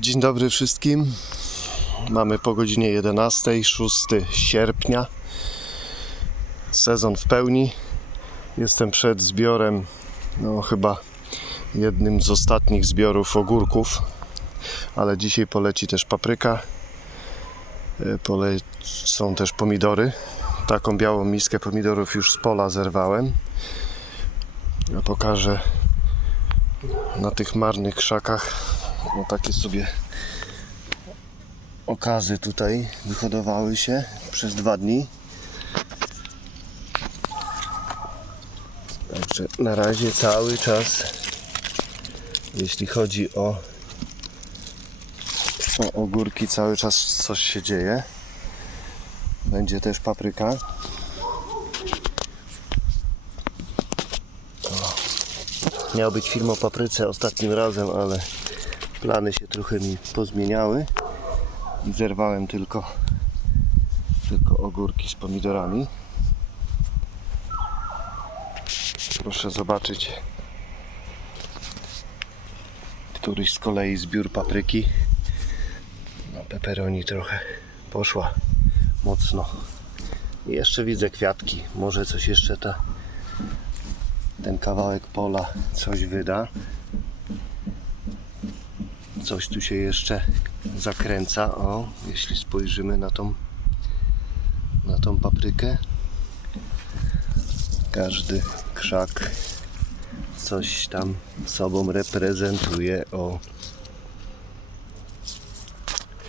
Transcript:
Dzień dobry wszystkim. Mamy po godzinie 11, 6 sierpnia. Sezon w pełni. Jestem przed zbiorem, no chyba jednym z ostatnich zbiorów ogórków, ale dzisiaj poleci też papryka. E, Polecą też pomidory. Taką białą miskę pomidorów już z pola zerwałem. Ja pokażę na tych marnych krzakach no takie sobie okazy tutaj wyhodowały się przez dwa dni. Także na razie cały czas, jeśli chodzi o, o ogórki, cały czas coś się dzieje. Będzie też papryka. Miał być film o papryce ostatnim razem, ale plany się trochę mi pozmieniały i zerwałem tylko tylko ogórki z pomidorami. Proszę zobaczyć któryś z kolei zbiór papryki. No peperoni trochę poszła mocno. I jeszcze widzę kwiatki. Może coś jeszcze ta ten kawałek pola coś wyda coś tu się jeszcze zakręca. O, jeśli spojrzymy na tą na tą paprykę. Każdy krzak coś tam sobą reprezentuje. O,